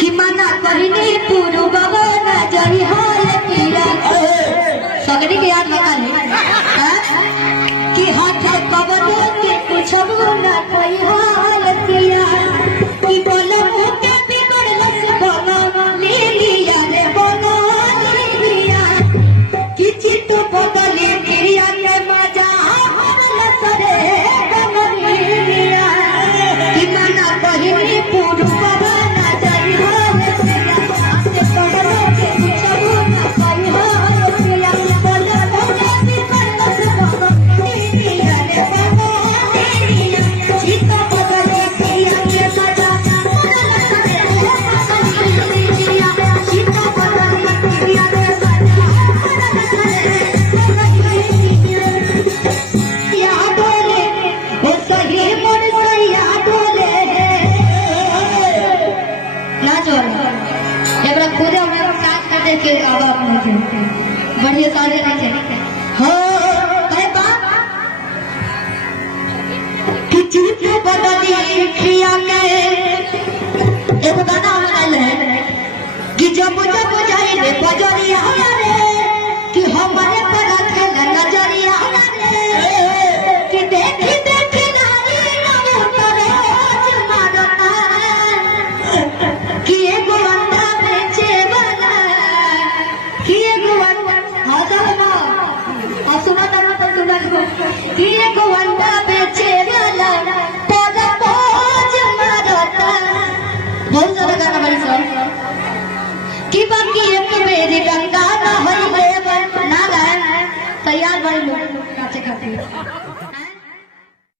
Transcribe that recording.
कि मना करिनी पुरु बाबा नजरी हाल पीरा सगरी के याद लगा ले कि हाथ कबर के कुछ ना कोई हाल पीरा कि बोलो मुके बिगड़ लस बोलो ले लिया रे बोलो ले लिया कि चित बदले प्रिया के मजा हरल सरे बदले लिया कि मना करिनी पुरु बाबा के आवाज नहीं थे बढ़िया सारे नहीं थे हो अरे बाप कि चीज बदली खिया के एक गाना बनाइल है कि जब जब जाई रे बजरिया रे कि हमारे पर खेल नजरिया रे कि देखी देखी नारी नव करे मारता कि एगो अंधा बेचे वाला किए गोवंदा बेचे वाला तेरा बोझ मारता बहुत सारा गाना बड़ी सर कि बाकी एक मेरी गंगा ना होई ना गाए तैयार बड़ी लोग नाचे खाते